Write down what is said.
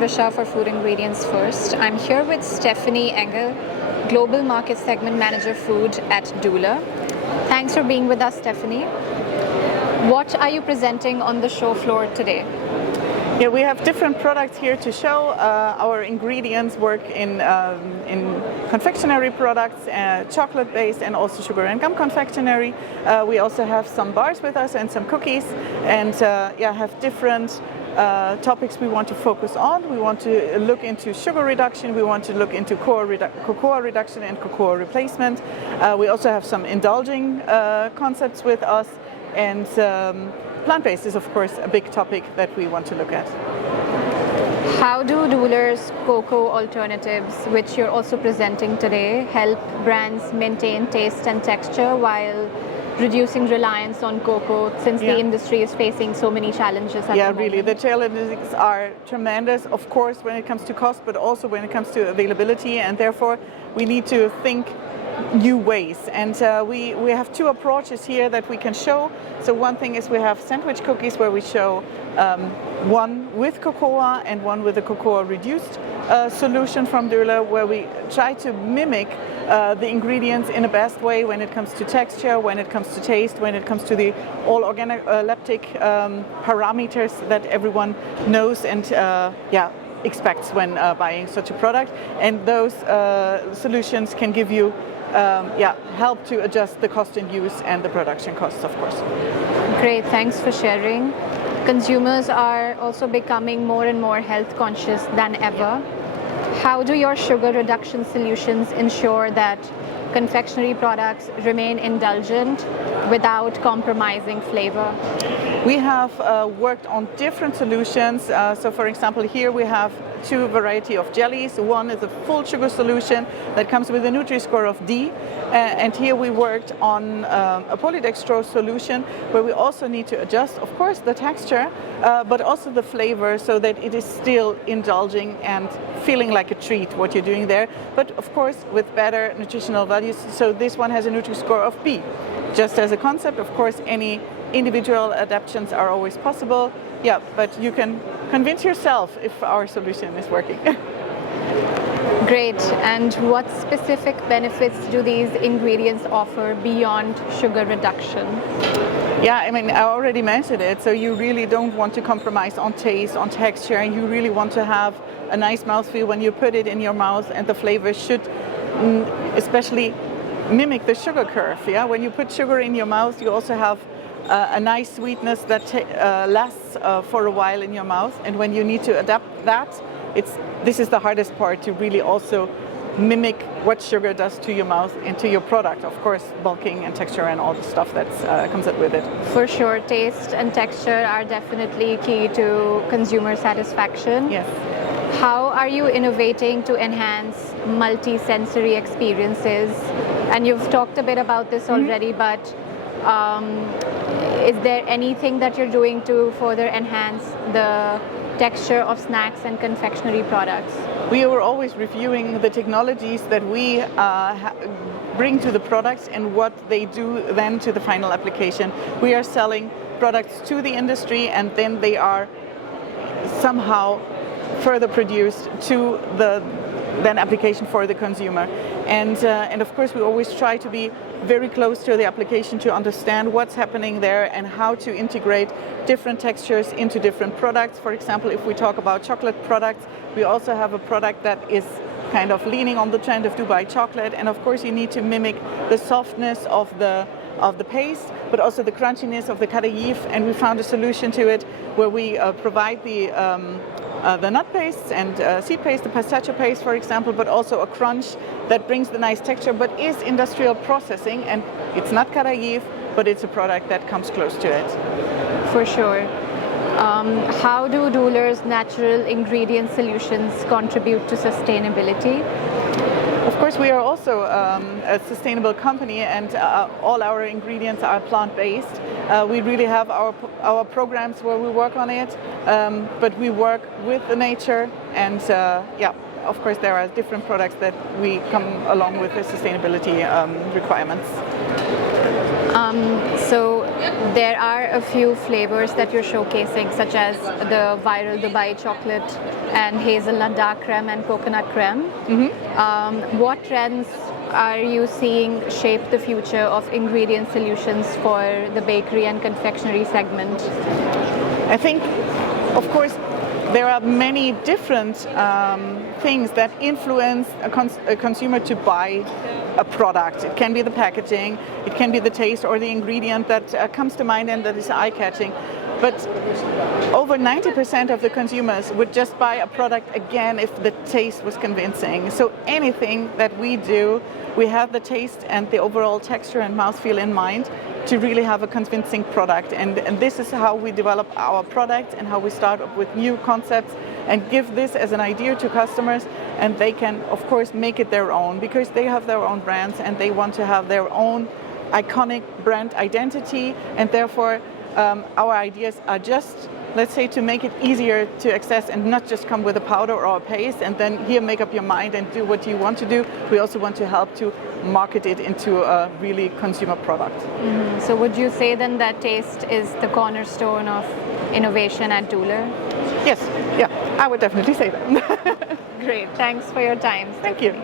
Risha for Food Ingredients First. I'm here with Stefanie Engel, Global Market Segment Manager Food at Döhler. Thanks for being with us, Stefanie. What are you presenting on the show floor today? Yeah, we have different products here to show. Our ingredients work in confectionery products, chocolate-based, and also sugar and gum confectionery. We also have some bars with us and some cookies, and have different topics we want to focus on. We want to look into sugar reduction. We want to look into cocoa reduction and cocoa replacement. We also have some indulging concepts with us, and plant-based is, of course, a big topic that we want to look at. How do Döhler's cocoa alternatives, which you're also presenting today, help brands maintain taste and texture while reducing reliance on cocoa, since the industry is facing so many challenges at the moment? Really, the challenges are tremendous, of course, when it comes to cost, but also when it comes to availability, and therefore we need to think new ways. And we have two approaches here that we can show. So one thing is we have sandwich cookies where we show one with cocoa and one with a cocoa reduced solution from Döhler, where we try to mimic the ingredients in the best way when it comes to texture, when it comes to taste, when it comes to the all organoleptic parameters that everyone knows and expects when buying such a product. And those solutions can give you help to adjust the cost in use and the production costs, of course. Great, thanks for sharing. Consumers are also becoming more and more health conscious than ever. How do your sugar reduction solutions ensure that confectionery products remain indulgent without compromising flavor? We have worked on different solutions. So for example, here we have two variety of jellies. One is a full sugar solution that comes with a Nutri-Score of D. And here we worked on a polydextrose solution where we also need to adjust, of course, the texture, but also the flavor so that it is still indulging and feeling like a treat what you're doing there. But of course, with better nutritional values. So this one has a Nutri-Score of B. Just as a concept, of course, any individual adaptations are always possible. Yeah, but you can convince yourself if our solution is working. Great. And what specific benefits do these ingredients offer beyond sugar reduction? Yeah, I mean, I already mentioned it. So you really don't want to compromise on taste, on texture, and you really want to have a nice mouthfeel when you put it in your mouth, and the flavor should especially mimic the sugar curve. Yeah, when you put sugar in your mouth, you also have a nice sweetness that lasts for a while in your mouth, and when you need to adapt that, this is the hardest part, to really also mimic what sugar does to your mouth and to your product. Of course, bulking and texture and all the stuff that comes up with it. For sure, taste and texture are definitely key to consumer satisfaction. Yes. How are you innovating to enhance multi-sensory experiences? And you've talked a bit about this already, but is there anything that you're doing to further enhance the texture of snacks and confectionery products? We are always reviewing the technologies that we bring to the products and what they do then to the final application. We are selling products to the industry, and then they are somehow further produced to the then application for the consumer. And of course we always try to be very close to the application to understand what's happening there and how to integrate different textures into different products. For example, if we talk about chocolate products, we also have a product that is kind of leaning on the trend of Dubai chocolate, and of course you need to mimic the softness of the paste, but also the crunchiness of the kadayif, and we found a solution to it where we provide the nut paste and seed paste, the pistachio paste, for example, but also a crunch that brings the nice texture, but is industrial processing, and it's not kadayif, but it's a product that comes close to it. For sure. How do Döhler's natural ingredient solutions contribute to sustainability? Of course, we are also a sustainable company, and all our ingredients are plant-based. We really have our programs where we work on it, but we work with the nature, and of course there are different products that we come along with the sustainability requirements. So there are a few flavors that you're showcasing, such as the viral Dubai chocolate and hazelnut dark creme and coconut creme. What trends are you seeing shape the future of ingredient solutions for the bakery and confectionery segment? I think, of course, there are many different things that influence a consumer to buy a product. It can be the packaging, it can be the taste or the ingredient that comes to mind and that is eye-catching. But over 90% of the consumers would just buy a product again if the taste was convincing. So anything that we do, we have the taste and the overall texture and mouthfeel in mind to really have a convincing product. And this is how we develop our product and how we start up with new concepts and give this as an idea to customers, and they can, of course, make it their own because they have their own brands and they want to have their own iconic brand identity, and therefore our ideas are just, let's say, to make it easier to access and not just come with a powder or a paste and then here make up your mind and do what you want to do. We also want to help to market it into a really consumer product. So would you say then that taste is the cornerstone of innovation at Döhler? Yes, yeah, I would definitely say that. Great, thanks for your time. Thank you.